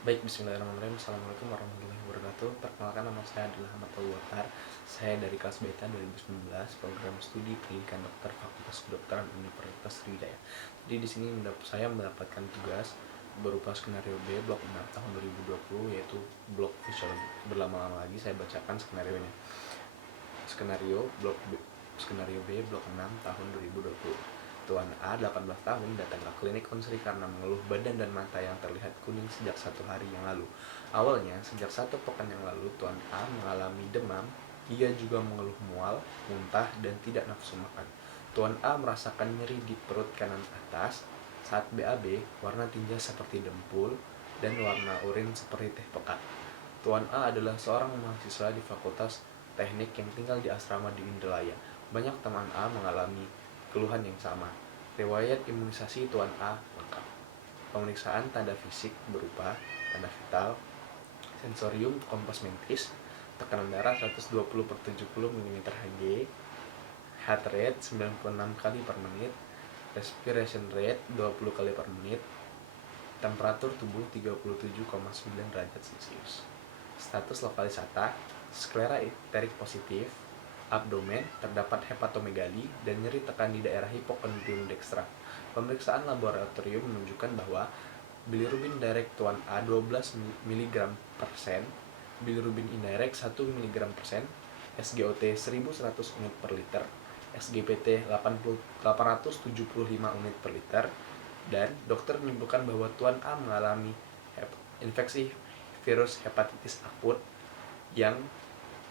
Baik, bismillahirrahmanirrahim. Assalamualaikum warahmatullahi wabarakatuh. Perkenalkan, nama saya adalah Ahmad Tauwakar. Saya dari kelas Beta 2019, program studi pendidikan dokter Fakultas Kedokteran Universitas Sriwijaya. Jadi di sini saya mendapatkan tugas berupa skenario B blok 6 tahun 2020, yaitu blok fisiologi. Berlama-lama lagi saya bacakan skenario-nya. Skenario B blok 6 tahun 2020. Tuan A, 18 tahun, datang ke klinik Unsri karena mengeluh badan dan mata yang terlihat kuning sejak 1 hari yang lalu. Awalnya, sejak 1 pekan yang lalu, Tuan A mengalami demam. Ia juga mengeluh mual, muntah, dan tidak nafsu makan. Tuan A merasakan nyeri di perut kanan atas. Saat BAB, warna tinja seperti dempul dan warna urin seperti teh pekat. Tuan A adalah seorang mahasiswa di Fakultas Teknik yang tinggal di asrama di Indralaya. Banyak teman A mengalami keluhan yang sama. Riwayat imunisasi Tuan A lengkap. Pemeriksaan tanda fisik berupa tanda vital, sensorium kompas mentis, tekanan darah 120/70 mm Hg, heart rate 96 kali per menit, respiration rate 20 kali per menit, temperatur tubuh 37,9 derajat Celcius. Status lokalisata, sklera iterik positif, abdomen, terdapat hepatomegali, dan nyeri tekan di daerah hipokondrium dekstra. Pemeriksaan laboratorium menunjukkan bahwa bilirubin direct Tuan A 12 mg per sen, bilirubin indirect 1 mg per sen, SGOT 1100 unit per liter, SGPT 875 unit per liter, dan dokter menyebutkan bahwa Tuan A mengalami infeksi virus hepatitis akut yang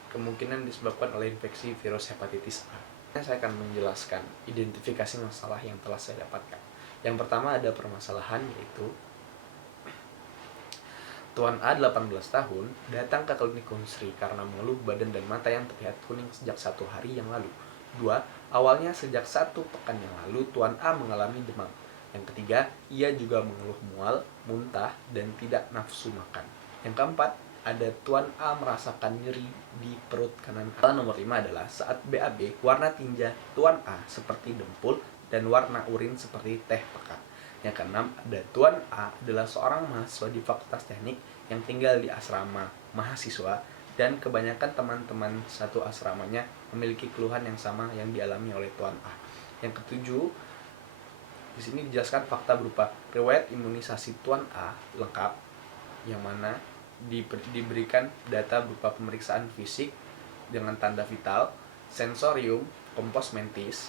kemungkinan disebabkan oleh infeksi virus hepatitis A. Saya akan menjelaskan identifikasi masalah yang telah saya dapatkan. Yang pertama ada permasalahan, yaitu Tuan A 18 tahun datang ke klinik Unsri karena mengeluh badan dan mata yang terlihat kuning sejak 1 hari yang lalu. 2. Awalnya sejak 1 pekan yang lalu Tuan A mengalami demam. Yang ketiga, ia juga mengeluh mual, muntah, dan tidak nafsu makan. Yang keempat, ada Tuan A merasakan nyeri di perut kanan. Nomor 5 adalah saat BAB, warna tinja Tuan A seperti dempul dan warna urin seperti teh pekat. Yang keenam, ada Tuan A adalah seorang mahasiswa di Fakultas Teknik yang tinggal di asrama mahasiswa, dan kebanyakan teman-teman satu asramanya memiliki keluhan yang sama yang dialami oleh Tuan A. Yang ketujuh, di sini dijelaskan fakta berupa riwayat imunisasi Tuan A lengkap, yang mana diberikan data berupa pemeriksaan fisik dengan tanda vital, sensorium kompas mentis,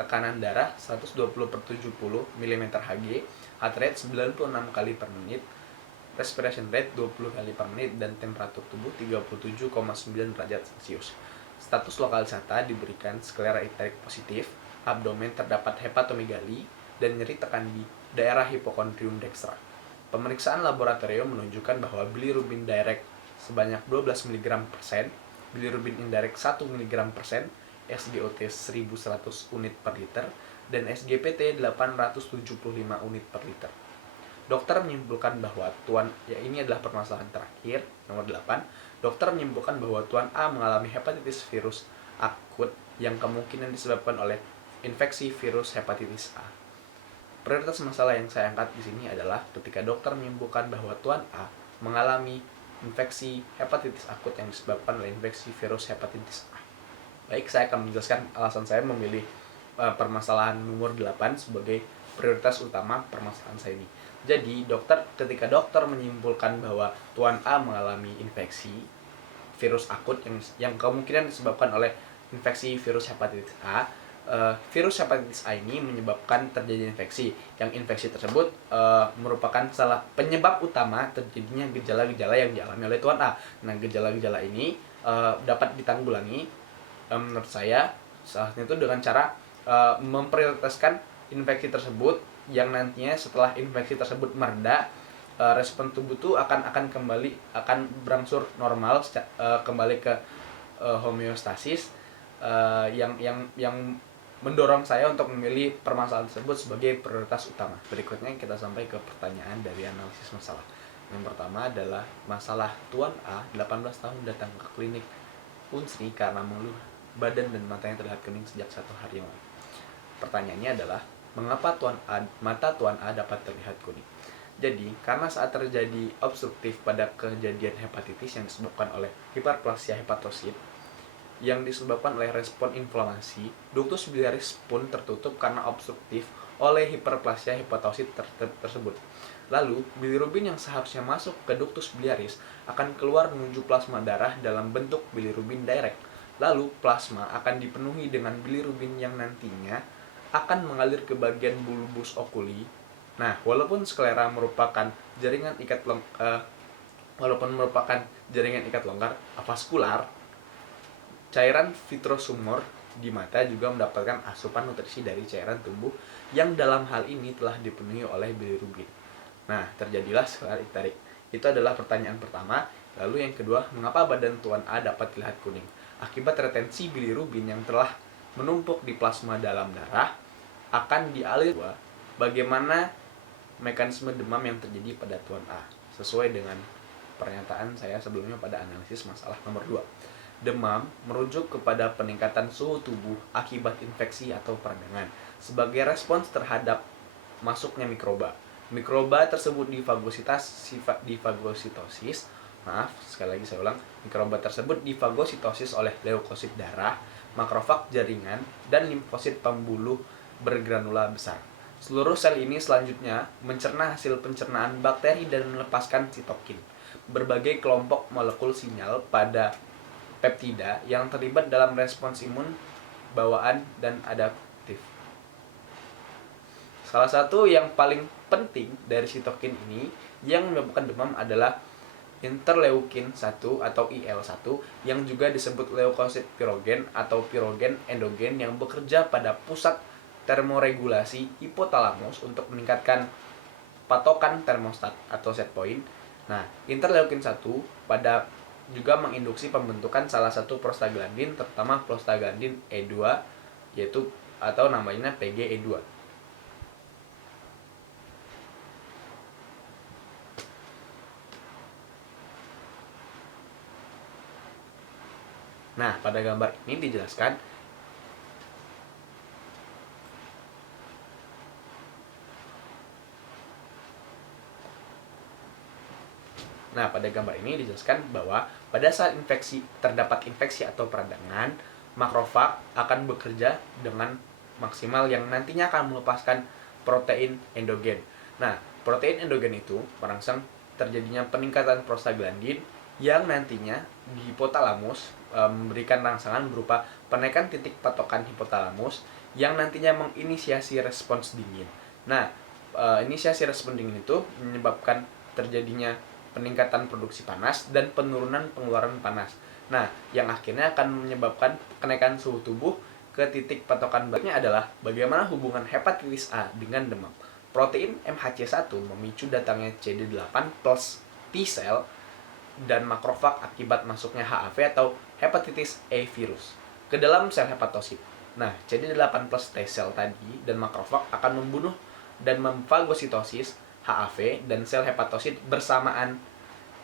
tekanan darah 120/70 mm Hg, heart rate 96 kali per menit, respiration rate 20 kali per menit, dan temperatur tubuh 37,9 derajat Celcius. Status lokalisata diberikan sklera iterik positif, abdomen terdapat hepatomegali, dan nyeri tekan di daerah hipokondrium dekstra. Pemeriksaan laboratorium menunjukkan bahwa bilirubin direct sebanyak 12 mg per sen, bilirubin indirect 1 mg per sen, SGOT 1100 unit per liter, dan SGPT 875 unit per liter. Dokter menyimpulkan bahwa ini adalah permasalahan terakhir, nomor 8. Dokter menyimpulkan bahwa Tuan A mengalami hepatitis virus akut yang kemungkinan disebabkan oleh infeksi virus hepatitis A. Prioritas masalah yang saya angkat di sini adalah ketika dokter menyimpulkan bahwa Tuan A mengalami infeksi hepatitis akut yang disebabkan oleh infeksi virus hepatitis A. Baik, saya akan menjelaskan alasan saya memilih permasalahan nomor 8 sebagai prioritas utama permasalahan saya ini. Jadi, ketika dokter menyimpulkan bahwa Tuan A mengalami infeksi virus akut yang kemungkinan disebabkan oleh infeksi virus hepatitis A, virus hepatitis A ini menyebabkan terjadinya infeksi. Yang infeksi tersebut merupakan salah penyebab utama terjadinya gejala-gejala yang dialami oleh Tuan A. Nah, gejala-gejala ini dapat ditanggulangi menurut saya salah satunya itu dengan cara memprioritaskan infeksi tersebut, yang nantinya setelah infeksi tersebut mereda, respon tubuh itu akan berangsur normal, kembali ke homeostasis, yang mendorong saya untuk memilih permasalahan tersebut sebagai prioritas utama. Berikutnya kita sampai ke pertanyaan dari analisis masalah. Yang pertama adalah masalah Tuan A 18 tahun datang ke klinik Unsri karena mengeluh badan dan mata yang terlihat kuning sejak 1 hari yang lalu. Pertanyaannya adalah, mengapa mata Tuan A dapat terlihat kuning? Jadi, karena saat terjadi obstruktif pada kejadian hepatitis yang disebabkan oleh hiperplasia hepatosit, yang disebabkan oleh respon inflamasi, ductus biliaris pun tertutup karena obstruktif oleh hiperplasia hepatosit tersebut. Lalu, bilirubin yang seharusnya masuk ke ductus biliaris akan keluar menuju plasma darah dalam bentuk bilirubin direct. Lalu, plasma akan dipenuhi dengan bilirubin yang nantinya akan mengalir ke bagian bulbus oculi. Nah, walaupun sklera merupakan jaringan ikat longgar avaskular, cairan vitrosumor di mata juga mendapatkan asupan nutrisi dari cairan tubuh yang dalam hal ini telah dipenuhi oleh bilirubin. Nah, terjadilah sklera iktarik. Itu adalah pertanyaan pertama. Lalu yang kedua, mengapa badan Tuan A dapat terlihat kuning? Akibat retensi bilirubin yang telah menumpuk di plasma dalam darah akan dialir. Bagaimana mekanisme demam yang terjadi pada Tuan A? Sesuai dengan pernyataan saya sebelumnya pada analisis masalah nomor 2. Demam merujuk kepada peningkatan suhu tubuh akibat infeksi atau peradangan sebagai respons terhadap masuknya mikroba. Mikroba tersebut mikroba tersebut difagositosis oleh leukosit darah, makrofag jaringan, dan limfosit pembuluh bergranula besar. Seluruh sel ini selanjutnya mencerna hasil pencernaan bakteri dan melepaskan sitokin, berbagai kelompok molekul sinyal pada peptida yang terlibat dalam respons imun bawaan dan adaptif. Salah satu yang paling penting dari sitokin ini yang menyebabkan demam adalah interleukin 1 atau IL-1 yang juga disebut leukosit pirogen atau pirogen endogen yang bekerja pada pusat termoregulasi hipotalamus untuk meningkatkan patokan termostat atau set point. Nah, interleukin 1 pada juga menginduksi pembentukan salah satu prostaglandin, terutama prostaglandin E2, yaitu atau namanya PGE2. Nah, pada gambar ini dijelaskan bahwa pada saat terdapat infeksi atau peradangan, makrofag akan bekerja dengan maksimal yang nantinya akan melepaskan protein endogen. Nah, protein endogen itu merangsang terjadinya peningkatan prostaglandin yang nantinya di hipotalamus memberikan rangsangan berupa penaikan titik patokan hipotalamus yang nantinya menginisiasi respons dingin. Nah, inisiasi respons dingin itu menyebabkan terjadinya peningkatan produksi panas dan penurunan pengeluaran panas. Nah, yang akhirnya akan menyebabkan kenaikan suhu tubuh ke titik patokan. Berikutnya adalah bagaimana hubungan hepatitis A dengan demam. Protein MHC1 memicu datangnya CD8 plus T cell dan makrofag akibat masuknya HAV atau hepatitis A virus ke dalam sel hepatosit. Nah, CD8 plus T cell tadi dan makrofag akan membunuh dan memfagositosis HAV dan sel hepatosit bersamaan,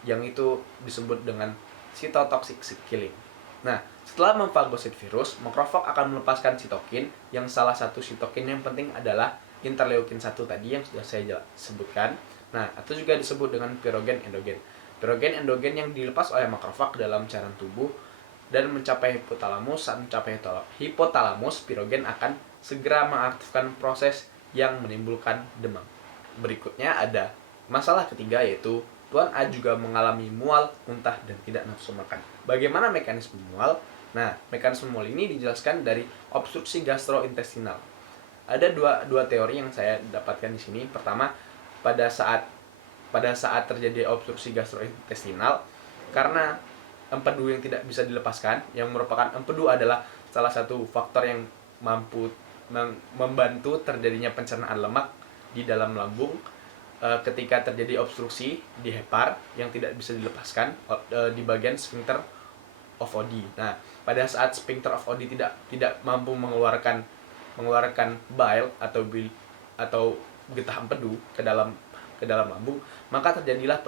yang itu disebut dengan cytotoxic killing. Nah, setelah memfagosit virus, makrofag akan melepaskan sitokin, yang salah satu sitokin yang penting adalah interleukin 1 tadi yang sudah saya sebutkan. Nah, itu juga disebut dengan pirogen endogen. Pirogen endogen yang dilepas oleh makrofag ke dalam cairan tubuh dan mencapai hipotalamus. Saat mencapai hipotalamus, pirogen akan segera mengaktifkan proses yang menimbulkan demam. Berikutnya ada masalah ketiga, yaitu Tuan A juga mengalami mual, muntah, dan tidak nafsu makan. Bagaimana mekanisme mual? Nah, mekanisme mual ini dijelaskan dari obstruksi gastrointestinal. Ada dua teori yang saya dapatkan di sini. Pertama, pada saat terjadi obstruksi gastrointestinal karena empedu yang tidak bisa dilepaskan, yang merupakan empedu adalah salah satu faktor yang mampu membantu terjadinya pencernaan lemak di dalam lambung ketika terjadi obstruksi di hepar yang tidak bisa dilepaskan di bagian sphincter of Oddi. Nah, pada saat sphincter of Oddi tidak mampu mengeluarkan bile atau getah empedu ke dalam lambung, maka terjadilah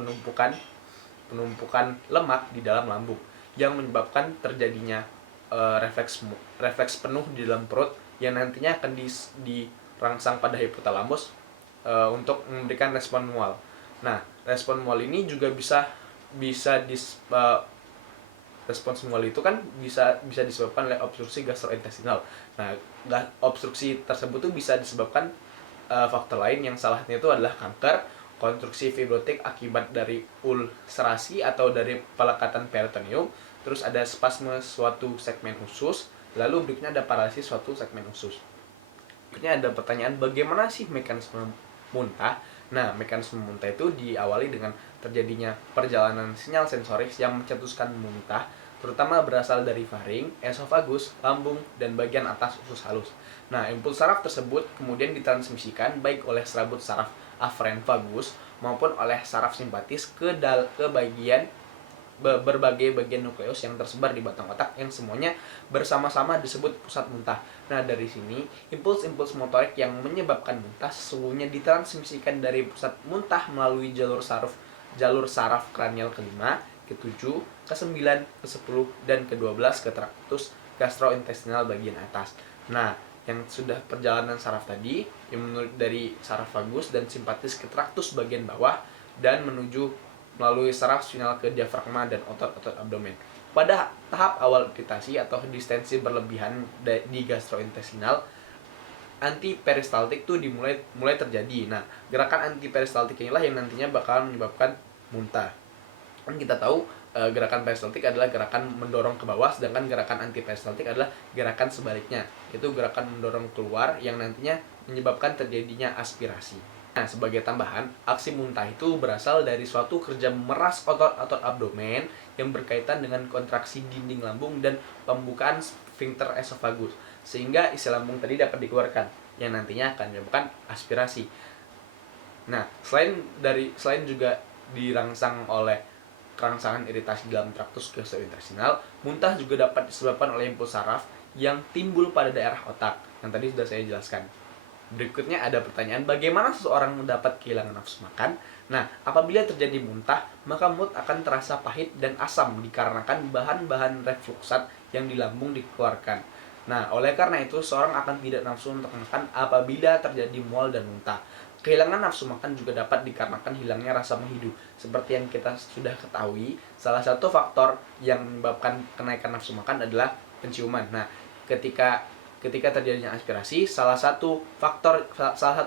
penumpukan lemak di dalam lambung yang menyebabkan terjadinya refleks penuh di dalam perut yang nantinya akan dirangsang pada hipotalamus untuk memberikan respon mual. Nah, respon mual ini juga bisa bisa dis, respons mual itu kan bisa bisa disebabkan oleh obstruksi gastrointestinal. Nah, obstruksi tersebut tuh bisa disebabkan faktor lain yang salahnya itu adalah kanker, konstruksi fibrotik akibat dari ulcerasi atau dari pelekatan peritoneum, terus ada spasme suatu segmen usus, lalu berikutnya ada paralisis suatu segmen usus. Berikutnya ada pertanyaan, bagaimana sih mekanisme muntah? Nah, mekanisme muntah itu diawali dengan terjadinya perjalanan sinyal sensoris yang mencetuskan muntah, terutama berasal dari faring, esofagus, lambung, dan bagian atas usus halus. Nah, impuls saraf tersebut kemudian ditransmisikan baik oleh serabut saraf aferen vagus maupun oleh saraf simpatis ke bagian berbagai bagian nukleus yang tersebar di batang otak yang semuanya bersama-sama disebut pusat muntah. Nah, dari sini impuls-impuls motorik yang menyebabkan muntah sesungguhnya ditransmisikan dari pusat muntah melalui jalur saraf kranial ke-5, ke-7, ke-9, ke-10, dan ke-12 ke traktus gastrointestinal bagian atas. Nah, yang sudah perjalanan saraf tadi yang menurut dari saraf vagus dan simpatis ke traktus bagian bawah dan menuju melalui saraf spinal ke diafragma dan otot-otot abdomen. Pada tahap awal iritasi atau distensi berlebihan di gastrointestinal, antiperistaltik itu mulai terjadi. Nah, gerakan antiperistaltik inilah yang nantinya bakal menyebabkan muntah. Kan kita tahu gerakan peristaltik adalah gerakan mendorong ke bawah, sedangkan gerakan antiperistaltik adalah gerakan sebaliknya, yaitu gerakan mendorong keluar yang nantinya menyebabkan terjadinya aspirasi. Nah, sebagai tambahan, aksi muntah itu berasal dari suatu kerja meras otot-otot abdomen yang berkaitan dengan kontraksi dinding lambung dan pembukaan sphincter esofagus, sehingga isi lambung tadi dapat dikeluarkan, yang nantinya akan menyebabkan aspirasi. Nah, selain juga dirangsang oleh kerangsangan iritasi dalam traktus gastrointestinal, muntah juga dapat disebabkan oleh impuls saraf yang timbul pada daerah otak, yang tadi sudah saya jelaskan. Berikutnya ada pertanyaan, bagaimana seseorang mendapat kehilangan nafsu makan? Nah, apabila terjadi muntah, maka mulut akan terasa pahit dan asam dikarenakan bahan-bahan refluksat yang di lambung dikeluarkan. Nah, oleh karena itu, seorang akan tidak nafsu untuk makan apabila terjadi mual dan muntah. Kehilangan nafsu makan juga dapat dikarenakan hilangnya rasa menghidu. Seperti yang kita sudah ketahui, salah satu faktor yang menyebabkan kenaikan nafsu makan adalah penciuman. Nah, ketika terjadinya aspirasi, salah satu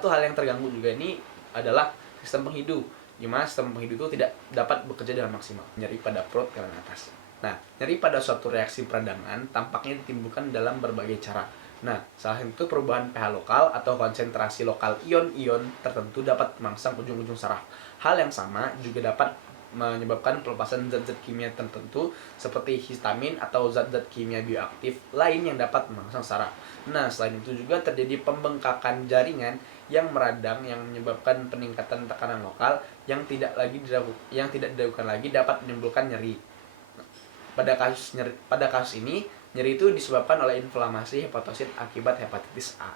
hal yang terganggu juga ini adalah sistem penghidu, di mana sistem penghidu itu tidak dapat bekerja dengan maksimal. Nyeri pada perut ke atas. Nah, nyeri pada suatu reaksi peradangan tampaknya ditimbulkan dalam berbagai cara. Nah, salah satu perubahan pH lokal atau konsentrasi lokal ion-ion tertentu dapat merangsang ujung-ujung saraf. Hal yang sama juga dapat menyebabkan pelepasan zat-zat kimia tertentu seperti histamin atau zat-zat kimia bioaktif lain yang dapat merangsang saraf. Nah, selain itu juga terjadi pembengkakan jaringan yang meradang yang menyebabkan peningkatan tekanan lokal yang tidak dilakukan lagi dapat menimbulkan nyeri. Pada kasus ini, nyeri itu disebabkan oleh inflamasi hepatosit akibat hepatitis A.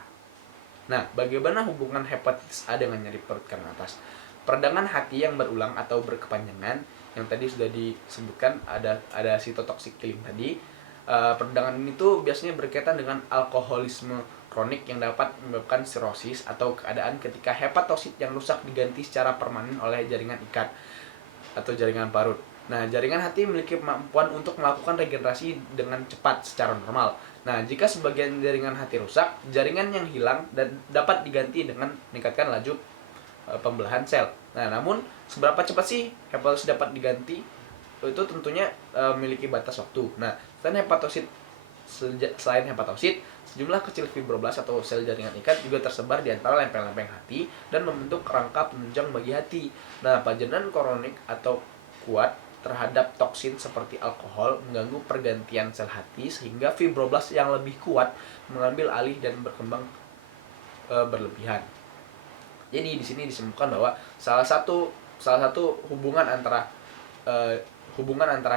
Nah, bagaimana hubungan hepatitis A dengan nyeri perut ke atas? Peradangan hati yang berulang atau berkepanjangan yang tadi sudah disebutkan ada sitotoxic killing tadi. Peradangan ini tuh biasanya berkaitan dengan alkoholisme kronik yang dapat menyebabkan sirosis atau keadaan ketika hepatosit yang rusak diganti secara permanen oleh jaringan ikat atau jaringan parut. Nah, jaringan hati memiliki kemampuan untuk melakukan regenerasi dengan cepat secara normal. Nah, jika sebagian jaringan hati rusak, jaringan yang hilang dan dapat diganti dengan meningkatkan laju pembelahan sel. Nah, namun seberapa cepat sih hepatosit dapat diganti? Itu tentunya memiliki batas waktu. Nah, selain hepatosit, sejumlah kecil fibroblast atau sel jaringan ikat juga tersebar di antara lempeng-lempeng hati dan membentuk rangka penunjang bagi hati. Nah, pajanan koronik atau kuat terhadap toksin seperti alkohol mengganggu pergantian sel hati sehingga fibroblast yang lebih kuat mengambil alih dan berkembang berlebihan. Jadi di sini disebutkan bahwa salah satu hubungan antara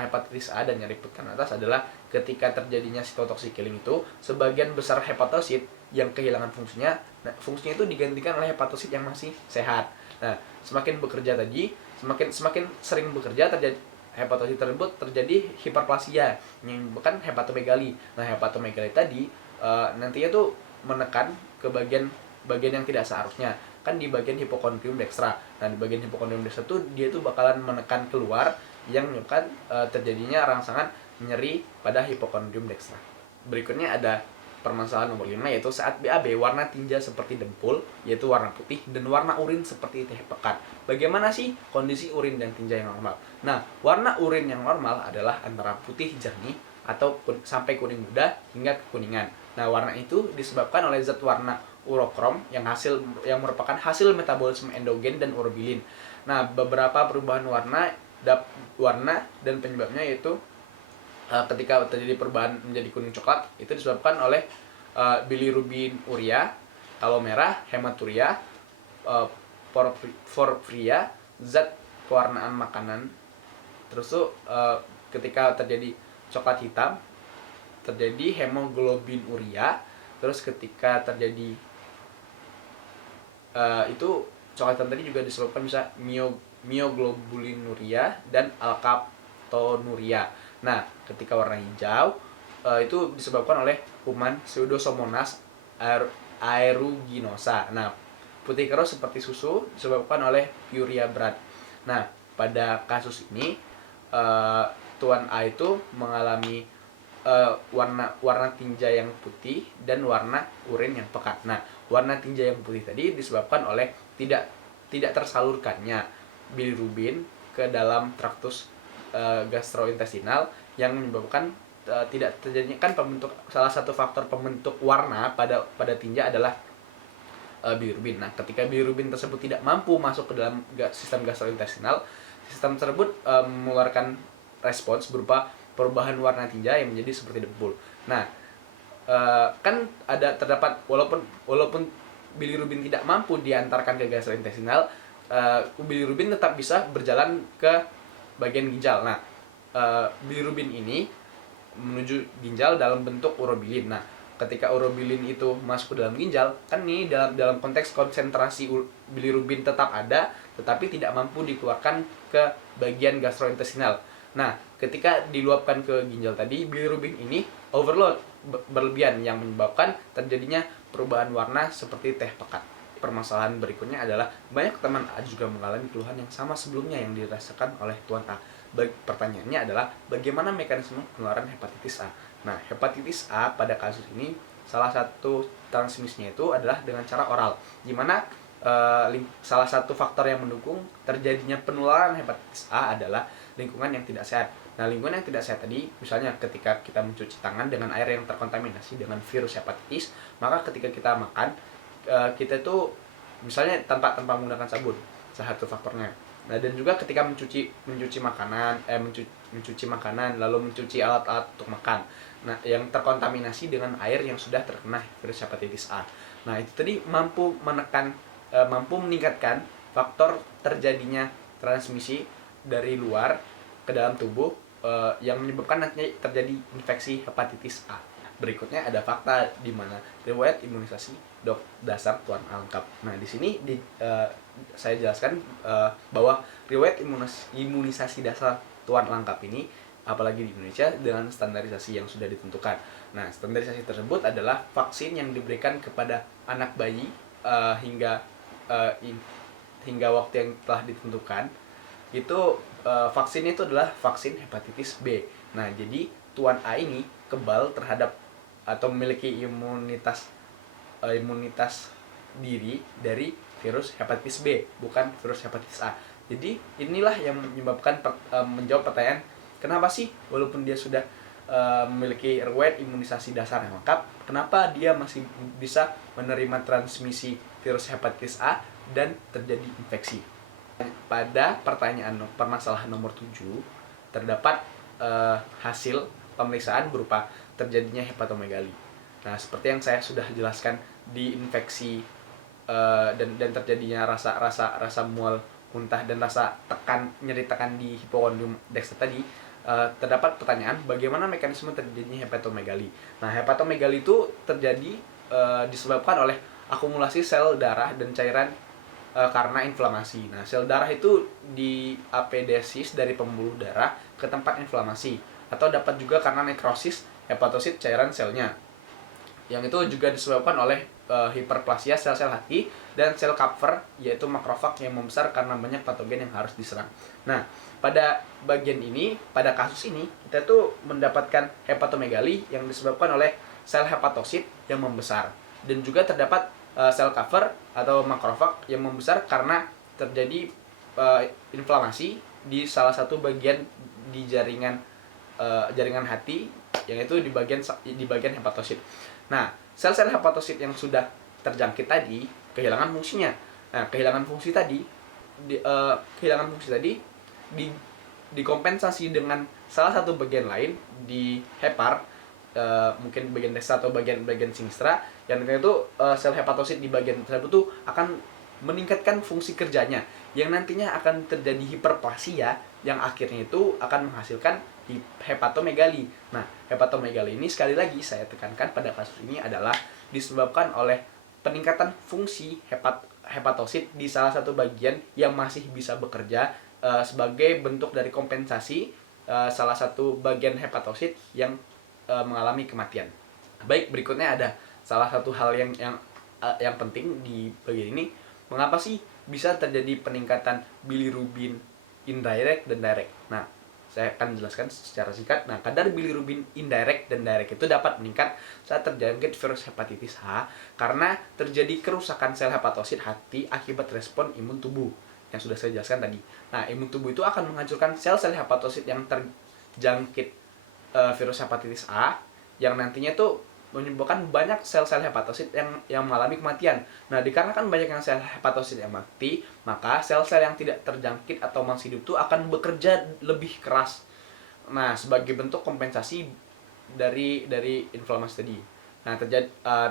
hepatitis A dan nyeri perut ke atas adalah ketika terjadinya cytotoxic killing itu, sebagian besar hepatosit yang kehilangan fungsinya itu digantikan oleh hepatosit yang masih sehat. Nah, semakin semakin sering bekerja hepatosit tersebut terjadi hiperplasia, yang bukan hepatomegali. Nah, hepatomegali tadi nantinya tuh menekan ke bagian yang tidak seharusnya. kan di bagian hipokondrium dextra. Nah, di bagian hipokondrium dextra tuh dia tuh bakalan menekan keluar yang menyebabkan terjadinya rangsangan nyeri pada hipokondrium dextra. Berikutnya ada permasalahan nomor 5, yaitu saat BAB warna tinja seperti dempul, yaitu warna putih, dan warna urin seperti teh pekat. Bagaimana sih kondisi urin dan tinja yang normal? Nah, warna urin yang normal adalah antara putih jernih atau sampai kuning muda hingga kekuningan. Nah, warna itu disebabkan oleh zat warna urokrom yang merupakan hasil metabolisme endogen dan urobilin. Nah, beberapa perubahan warna dan penyebabnya yaitu ketika terjadi perubahan menjadi kuning coklat itu disebabkan oleh bilirubin urea, kalau merah hematuria, porfiria, zat pewarnaan makanan. Terus tuh ketika terjadi coklat hitam terjadi hemoglobin urea. Terus ketika terjadi itu coklat hitam tadi juga disebabkan bisa mioglobinuria dan alkaptonuria. Nah, ketika warna hijau itu disebabkan oleh kuman Pseudomonas aeruginosa. Nah, putih keruh seperti susu disebabkan oleh Puria berat. Nah, pada kasus ini Tuan A itu mengalami warna tinja yang putih dan warna urin yang pekat. Nah, warna tinja yang putih tadi disebabkan oleh tidak tersalurkannya bilirubin ke dalam traktus gastrointestinal yang menyebabkan tidak terjadinya kan salah satu faktor pembentuk warna pada tinja adalah bilirubin. Nah, ketika bilirubin tersebut tidak mampu masuk ke dalam sistem gastrointestinal, sistem tersebut mengeluarkan respons berupa perubahan warna tinja yang menjadi seperti dempul. Nah, kan terdapat walaupun bilirubin tidak mampu diantarkan ke gastrointestinal, bilirubin tetap bisa berjalan ke bagian ginjal. Nah, bilirubin ini menuju ginjal dalam bentuk urobilin. Nah, ketika urobilin itu masuk ke dalam ginjal, kan ini dalam konteks konsentrasi bilirubin tetap ada, tetapi tidak mampu dikeluarkan ke bagian gastrointestinal. Nah, ketika diluapkan ke ginjal tadi, bilirubin ini overload berlebihan yang menyebabkan terjadinya perubahan warna seperti teh pekat. Permasalahan berikutnya adalah banyak teman A juga mengalami keluhan yang sama sebelumnya yang dirasakan oleh Tuan A. Pertanyaannya adalah bagaimana mekanisme penularan hepatitis A? Nah, hepatitis A pada kasus ini salah satu transmisinya itu adalah dengan cara oral, di mana salah satu faktor yang mendukung terjadinya penularan hepatitis A adalah lingkungan yang tidak sehat. Nah, lingkungan yang tidak sehat tadi, misalnya ketika kita mencuci tangan dengan air yang terkontaminasi dengan virus hepatitis, maka ketika kita makan, kita itu misalnya tanpa menggunakan sabun, salah satu faktornya. Nah, dan juga ketika mencuci makanan lalu mencuci alat-alat untuk makan, nah yang terkontaminasi dengan air yang sudah terkena virus hepatitis A. Nah, itu tadi mampu meningkatkan faktor terjadinya transmisi dari luar ke dalam tubuh yang menyebabkan nantinya terjadi infeksi hepatitis A. Berikutnya ada fakta di mana riwayat imunisasi dasar Tuan A lengkap. Nah, di sini saya jelaskan bahwa riwayat imunisasi dasar Tuan lengkap ini, apalagi di Indonesia, dengan standarisasi yang sudah ditentukan. Nah, standarisasi tersebut adalah vaksin yang diberikan kepada anak bayi hingga waktu yang telah ditentukan. Itu vaksin itu adalah vaksin hepatitis B. Nah, jadi Tuan A ini kebal terhadap atau memiliki imunitas diri dari virus hepatitis B, bukan virus hepatitis A. Jadi inilah yang menyebabkan menjawab pertanyaan kenapa sih walaupun dia sudah memiliki riwayat imunisasi dasar yang lengkap, kenapa dia masih bisa menerima transmisi virus hepatitis A dan terjadi infeksi. Pada permasalahan nomor 7 terdapat hasil pemeriksaan berupa terjadinya hepatomegali. Nah, seperti yang saya sudah jelaskan di infeksi dan terjadinya rasa mual, muntah dan nyeri tekan di hipokondrium dextra tadi, terdapat pertanyaan bagaimana mekanisme terjadinya hepatomegali. Nah, hepatomegali itu terjadi disebabkan oleh akumulasi sel darah dan cairan karena inflamasi. Nah, sel darah itu diapedesis dari pembuluh darah ke tempat inflamasi, atau dapat juga karena nekrosis hepatosit cairan selnya, yang itu juga disebabkan oleh hiperplasia sel-sel hati, dan sel Kupffer yaitu makrofag yang membesar karena banyak patogen yang harus diserang. Nah, pada bagian ini, pada kasus ini kita tuh mendapatkan hepatomegali yang disebabkan oleh sel hepatosit yang membesar, dan juga terdapat sel Kupffer atau makrofag yang membesar karena terjadi inflamasi di salah satu bagian di jaringan hati, yaitu di bagian hepatosit. Nah, sel-sel hepatosit yang sudah terjangkit tadi kehilangan fungsinya. Nah, kehilangan fungsi tadi dikompensasi dengan salah satu bagian lain di hepar, mungkin bagian destra atau bagian sinistra, yang itu sel hepatosit di bagian tersebut tuh akan meningkatkan fungsi kerjanya, yang nantinya akan terjadi hiperplasia yang akhirnya itu akan menghasilkan hepatomegali. Nah, hepatomegali ini sekali lagi saya tekankan pada kasus ini adalah disebabkan oleh peningkatan fungsi hepatosit di salah satu bagian yang masih bisa bekerja sebagai bentuk dari kompensasi salah satu bagian hepatosit yang mengalami kematian. Baik, berikutnya ada salah satu hal yang penting di bagian ini. Mengapa sih bisa terjadi peningkatan bilirubin indirect dan direct? Nah, saya akan jelaskan secara singkat. Nah, kadar bilirubin indirect dan direct itu dapat meningkat saat terjangkit virus hepatitis H karena terjadi kerusakan sel hepatosit hati akibat respon imun tubuh yang sudah saya jelaskan tadi. Nah, imun tubuh itu akan menghancurkan sel-sel hepatosit yang terjangkit virus hepatitis A, yang nantinya tuh menyebabkan banyak sel-sel hepatosit yang mengalami kematian. Nah, dikarenakan banyaknya sel hepatosit yang mati, maka sel-sel yang tidak terjangkit atau masih hidup itu akan bekerja lebih keras. Nah, sebagai bentuk kompensasi dari inflamasi tadi. Nah,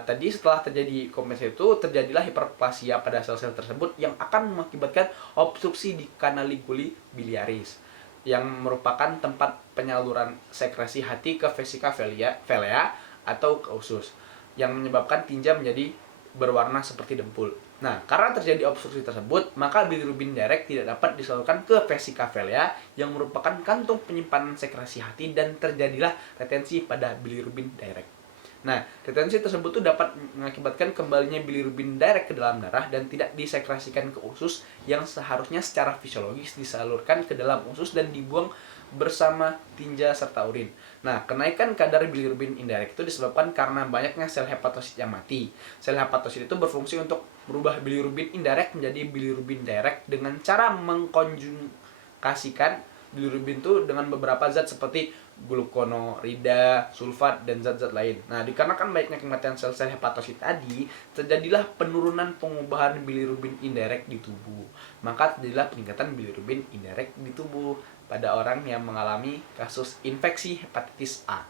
tadi setelah terjadi kompensasi itu, terjadilah hiperplasia pada sel-sel tersebut yang akan mengakibatkan obstruksi di kanaliguli biliaris, yang merupakan tempat penyaluran sekresi hati ke vesika velea atau ke usus, yang menyebabkan tinja menjadi berwarna seperti dempul. Nah, karena terjadi obstruksi tersebut, maka bilirubin direct tidak dapat disalurkan ke vesika velea yang merupakan kantung penyimpanan sekresi hati, dan terjadilah retensi pada bilirubin direct. Nah, retensi tersebut tuh dapat mengakibatkan kembalinya bilirubin direct ke dalam darah dan tidak disekresikan ke usus yang seharusnya secara fisiologis disalurkan ke dalam usus dan dibuang bersama tinja serta urin. Nah, kenaikan kadar bilirubin indirect itu disebabkan karena banyaknya sel hepatosit yang mati. Sel hepatosit itu berfungsi untuk merubah bilirubin indirect menjadi bilirubin direct dengan cara mengkonjugasikan bilirubin itu dengan beberapa zat seperti glukonorida, sulfat, dan zat-zat lain. Nah, dikarenakan banyaknya kematian sel-sel hepatosit tadi, terjadilah penurunan pengubahan bilirubin indirect di tubuh. Maka terjadilah peningkatan bilirubin indirect di tubuh pada orang yang mengalami kasus infeksi hepatitis A.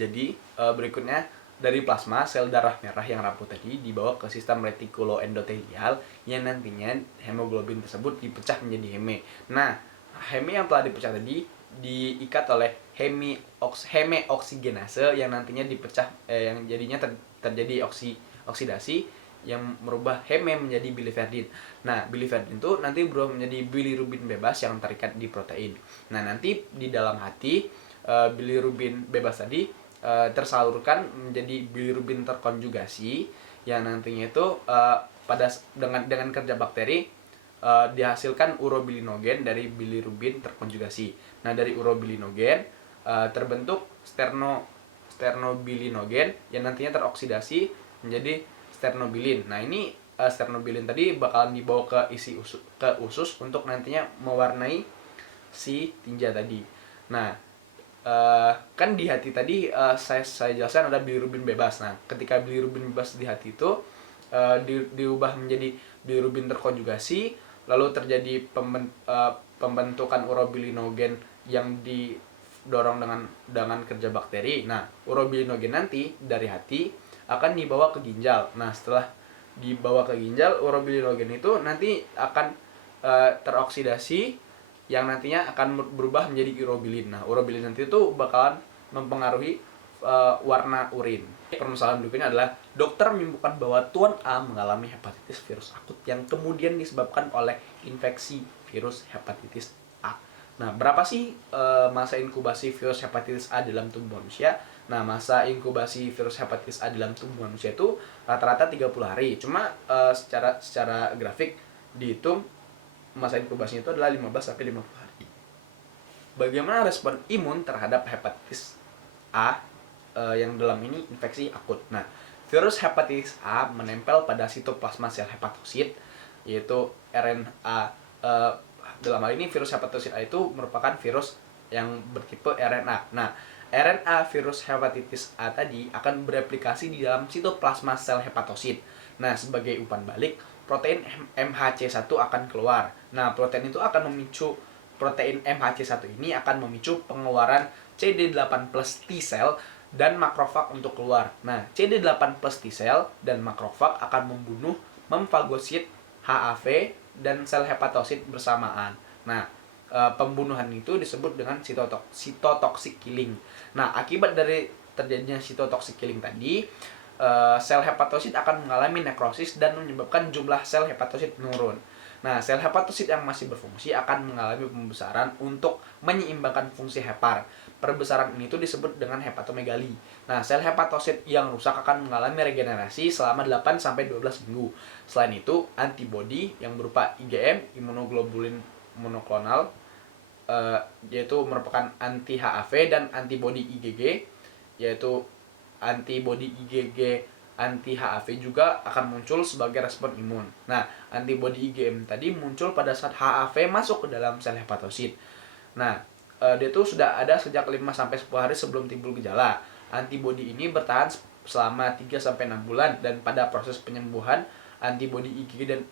Jadi, berikutnya dari plasma, sel darah merah yang rapuh tadi dibawa ke sistem retikuloendotelial yang nantinya hemoglobin tersebut dipecah menjadi heme. Nah, heme yang telah dipecah tadi diikat oleh hemeoksigenase yang nantinya dipecah yang jadinya terjadi oksidasi yang merubah heme menjadi biliverdin. Nah, biliverdin itu nanti berubah menjadi bilirubin bebas yang terikat di protein. Nah, nanti di dalam hati bilirubin bebas tadi tersalurkan menjadi bilirubin terkonjugasi yang nantinya itu dengan kerja bakteri dihasilkan urobilinogen dari bilirubin terkonjugasi. Nah, dari urobilinogen terbentuk sternobilinogen yang nantinya teroksidasi menjadi sternobilin. Nah, ini sternobilin tadi bakalan dibawa ke usus untuk nantinya mewarnai si tinja tadi. Nah, kan di hati tadi saya jelaskan ada bilirubin bebas. Nah, ketika bilirubin bebas di hati itu diubah menjadi bilirubin terkonjugasi, lalu terjadi pembentukan urobilinogen yang didorong dengan kerja bakteri. Nah, urobilinogen nanti dari hati akan dibawa ke ginjal. Nah, setelah dibawa ke ginjal, urobilinogen itu nanti akan teroksidasi yang nantinya akan berubah menjadi urobilin. Nah, urobilin nanti itu bakalan mempengaruhi warna urin. Permasalahan berikutnya adalah dokter menyebutkan bahwa Tuan A mengalami hepatitis virus akut yang kemudian disebabkan oleh infeksi virus hepatitis A. Nah, berapa sih masa inkubasi virus hepatitis A dalam tubuh manusia? Nah, masa inkubasi virus hepatitis A dalam tubuh manusia itu rata-rata 30 hari. Cuma secara grafik dihitung masa inkubasinya itu adalah 15 sampai 50 hari. Bagaimana respon imun terhadap hepatitis A yang dalam ini infeksi akut? Nah, virus hepatitis A menempel pada sitoplasma sel hepatosit, yaitu RNA. Dalam hal ini virus hepatosit A itu merupakan virus yang bertipe RNA. Nah, RNA virus hepatitis A tadi akan bereplikasi di dalam sitoplasma sel hepatosit. Nah, sebagai umpan balik, protein MHC1 akan keluar. Nah, protein MHC1 ini akan memicu pengeluaran CD8 plus T cell dan makrofag untuk keluar. Nah, CD8 plus T cell dan makrofag akan membunuh memfagosit HAV dan sel hepatosit bersamaan. Nah, pembunuhan itu disebut dengan cytotoxic killing. Nah, akibat dari terjadinya cytotoxic killing tadi, sel hepatosit akan mengalami nekrosis dan menyebabkan jumlah sel hepatosit menurun. Nah, sel hepatosit yang masih berfungsi akan mengalami pembesaran untuk menyeimbangkan fungsi hepar. Perbesaran ini itu disebut dengan hepatomegali. Nah, sel hepatosit yang rusak akan mengalami regenerasi selama 8-12 minggu. Selain itu, antibodi yang berupa IgM, imunoglobulin monoklonal, yaitu merupakan anti HAV, dan antibodi IgG, yaitu antibodi IgG anti HAV juga akan muncul sebagai respon imun. Nah, antibodi IgM tadi muncul pada saat HAV masuk ke dalam sel hepatosit. Nah, dia tuh sudah ada sejak 5-10 hari sebelum timbul gejala. Antibodi ini bertahan selama 3-6 bulan, dan pada proses penyembuhan antibodi IgG dan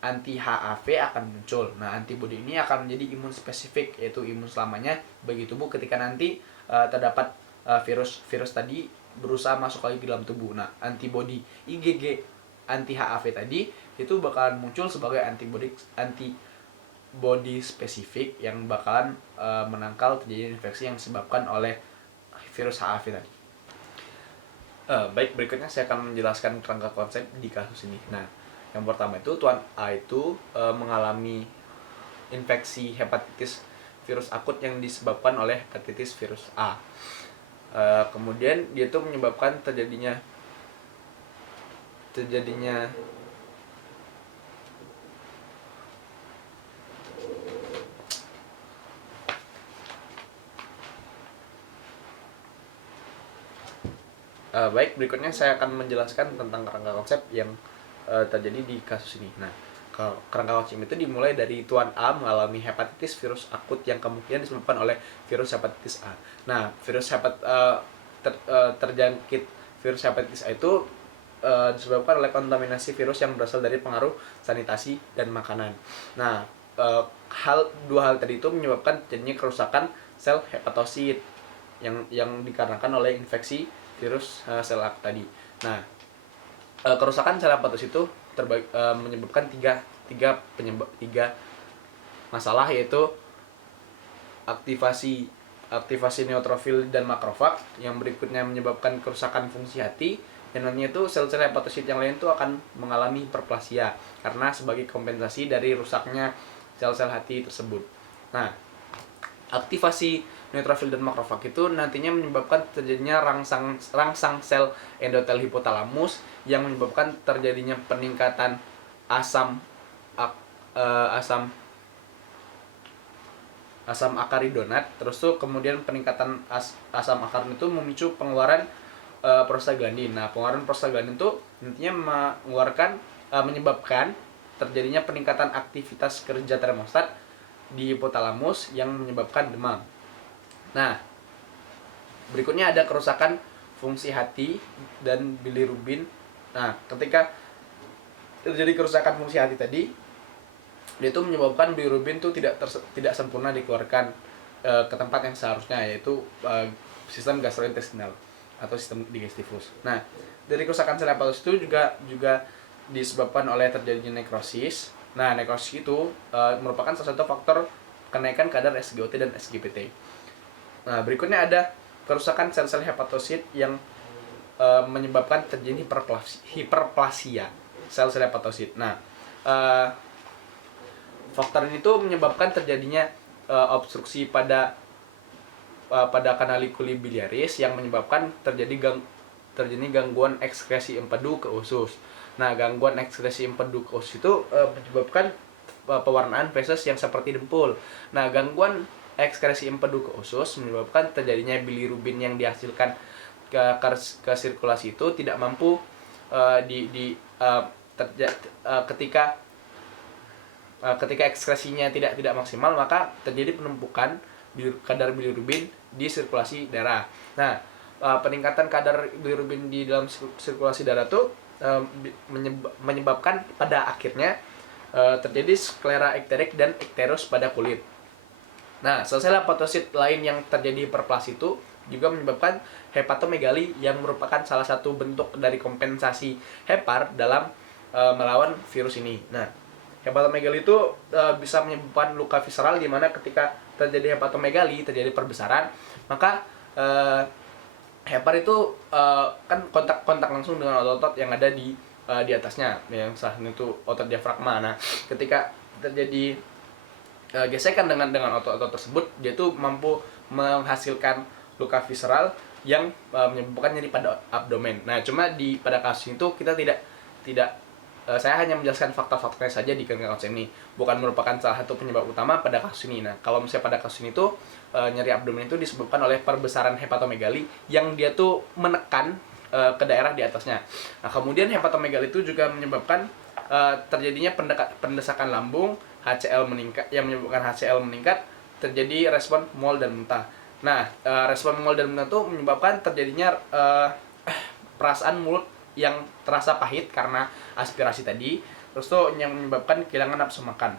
anti HAV akan muncul. Nah, antibodi ini akan menjadi imun spesifik, yaitu imun selamanya bagi tubuh ketika nanti terdapat virus tadi berusaha masuk lagi ke dalam tubuh. Nah, antibodi IgG anti HAV tadi itu bakalan muncul sebagai antibodi spesifik yang bakalan menangkal terjadinya infeksi yang disebabkan oleh virus HAV tadi. Baik, berikutnya saya akan menjelaskan kerangka konsep di kasus ini. Nah, yang pertama itu Tuan A itu mengalami infeksi hepatitis virus akut yang disebabkan oleh hepatitis virus A. Kemudian dia itu menyebabkan terjadinya baik, berikutnya saya akan menjelaskan tentang kerangka konsep yang terjadi di kasus ini. Nah, kerangka konsep itu dimulai dari Tuan A mengalami hepatitis virus akut yang kemungkinan disebabkan oleh virus hepatitis A. Nah, terjangkit virus hepatitis A itu disebabkan oleh kontaminasi virus yang berasal dari pengaruh sanitasi dan makanan. Nah, dua hal tadi itu menyebabkan terjadinya kerusakan sel hepatosit yang dikarenakan oleh infeksi virus sel akut tadi. Nah, kerusakan sel hepatosit itu menyebabkan tiga masalah, yaitu aktivasi neutrofil dan makrofag, yang berikutnya menyebabkan kerusakan fungsi hati, dan nantinya itu sel-sel hepatosit yang lain itu akan mengalami hiperplasia karena sebagai kompensasi dari rusaknya sel-sel hati tersebut. Nah, aktivasi neutrofil dan makrofag itu nantinya menyebabkan terjadinya rangsang sel endotel hipotalamus yang menyebabkan terjadinya peningkatan asam akaridonat. Terus tuh kemudian peningkatan asam akaridonat itu memicu pengeluaran prostaglandin. Nah, pengeluaran prostaglandin itu nantinya menyebabkan terjadinya peningkatan aktivitas kerja termostat di hipotalamus yang menyebabkan demam. Nah, berikutnya ada kerusakan fungsi hati dan bilirubin. Nah, ketika terjadi kerusakan fungsi hati tadi, dia itu menyebabkan bilirubin itu tidak sempurna dikeluarkan ke tempat yang seharusnya, yaitu sistem gastrointestinal atau sistem digestivus. Nah, dari kerusakan sel hepatosit itu juga disebabkan oleh terjadinya nekrosis. Nah, nekrosis itu merupakan salah satu faktor kenaikan kadar SGOT dan SGPT. Nah, berikutnya ada kerusakan sel-sel hepatosit yang menyebabkan terjadi hiperplasia sel-sel hepatosit. Nah, faktor ini tuh menyebabkan terjadinya obstruksi pada kanalikuli biliaris yang menyebabkan terjadi gangguan ekskresi empedu ke usus. Nah, gangguan ekskresi empedu ke usus itu menyebabkan pewarnaan feses yang seperti dempul. Nah, gangguan ekskresi empedu ke usus menyebabkan terjadinya bilirubin yang dihasilkan ke sirkulasi itu tidak mampu ketika ekskresinya tidak maksimal, maka terjadi penumpukan kadar bilirubin di sirkulasi darah. Nah, peningkatan kadar bilirubin di dalam sirkulasi darah itu menyebabkan pada akhirnya terjadi sklera ekterik dan ekterus pada kulit. Nah, sel-sel hepatosit lain yang terjadi hiperplasi itu juga menyebabkan hepatomegali yang merupakan salah satu bentuk dari kompensasi hepar dalam melawan virus ini. Nah, hepatomegali itu bisa menyebabkan luka visceral, di mana ketika terjadi hepatomegali, terjadi perbesaran, maka hepar itu kan kontak langsung dengan otot-otot yang ada di atasnya, yang salah satunya itu otot diafragma. Nah, ketika terjadi gesekan dengan otot-otot tersebut, dia tuh mampu menghasilkan luka visceral yang menyebabkan nyeri pada abdomen. Nah, cuma pada kasus itu kita tidak saya hanya menjelaskan fakta-faktanya saja di kasus ini, bukan merupakan salah satu penyebab utama pada kasus ini. Nah, kalau misalnya pada kasus ini tuh nyeri abdomen itu disebabkan oleh perbesaran hepatomegali yang dia tuh menekan ke daerah di atasnya. Nah, kemudian hepatomegali itu juga menyebabkan terjadinya pendesakan lambung, HCl meningkat, yang menyebabkan HCl meningkat, terjadi respon mual dan muntah. Nah, respon mual dan muntah itu menyebabkan terjadinya perasaan mulut yang terasa pahit karena aspirasi tadi, terus tuh yang menyebabkan kehilangan nafsu makan.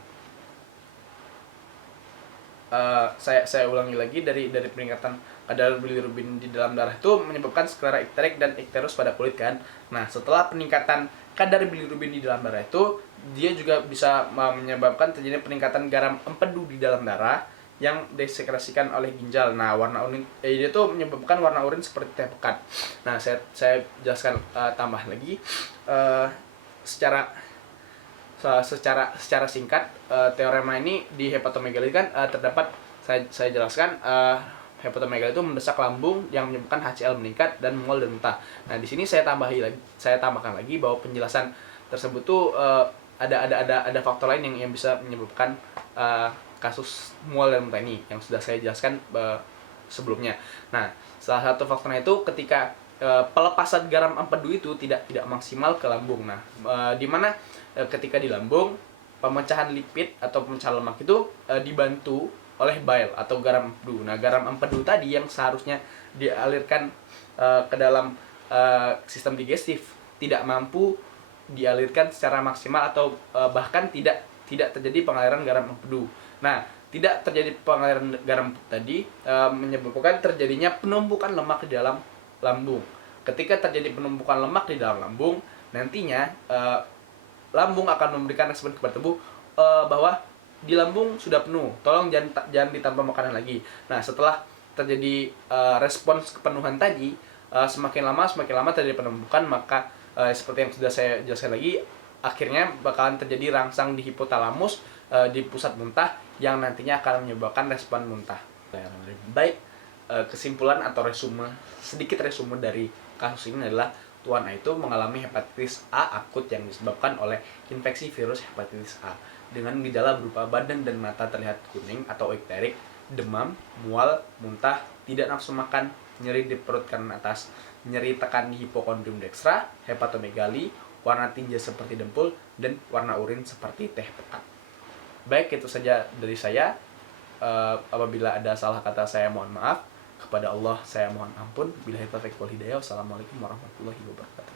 Saya ulangi lagi, dari peningkatan kadar bilirubin di dalam darah itu menyebabkan sklera ekterik dan ekterus pada kulit kan. Nah, setelah peningkatan kadar bilirubin di dalam darah itu, dia juga bisa menyebabkan terjadinya peningkatan garam empedu di dalam darah yang disekresikan oleh ginjal. Nah, warna urin dia tuh menyebabkan warna urin seperti teh pekat. Nah, saya jelaskan tambah lagi secara singkat. Teorema ini di hepatomegali kan terdapat, saya jelaskan, hepatomegali itu mendesak lambung yang menyebabkan HCl meningkat dan mual dan muntah. Nah, di sini saya tambahkan lagi bahwa penjelasan tersebut tuh ada faktor lain yang bisa menyebabkan kasus mual dan muntah ini yang sudah saya jelaskan sebelumnya. Nah, salah satu faktornya itu ketika pelepasan garam empedu itu tidak maksimal ke lambung. Nah, di mana ketika di lambung, pemecahan lipid atau pemecahan lemak itu dibantu oleh bile atau garam empedu. Nah, garam empedu tadi yang seharusnya dialirkan ke dalam sistem digestif tidak mampu dialirkan secara maksimal, atau bahkan tidak terjadi pengaliran garam empedu. Nah, tidak terjadi pengaliran garam tadi menyebabkan terjadinya penumpukan lemak di dalam lambung. Ketika terjadi penumpukan lemak di dalam lambung, nantinya lambung akan memberikan respon kepada tubuh bahwa di lambung sudah penuh, tolong jangan ditambah makanan lagi. Nah, setelah terjadi respons kepenuhan tadi, semakin lama terjadi penumpukan, maka seperti yang sudah saya jelaskan lagi, akhirnya bakalan terjadi rangsang di hipotalamus, di pusat muntah, yang nantinya akan menyebabkan respon muntah. Baik, kesimpulan atau sedikit resume dari kasus ini adalah Tuan A itu mengalami hepatitis A akut yang disebabkan oleh infeksi virus hepatitis A dengan gejala berupa badan dan mata terlihat kuning atau ekterik, demam, mual, muntah, tidak nafsu makan, nyeri di perut kanan atas, nyeri tekan di hipokondrium dextra, hepatomegali, warna tinja seperti dempul, dan warna urin seperti teh pekat. Baik, itu saja dari saya. Apabila ada salah kata, saya mohon maaf. Kepada Allah saya mohon ampun. Billahi taufiq wal hidayah. Wassalamualaikum warahmatullahi wabarakatuh.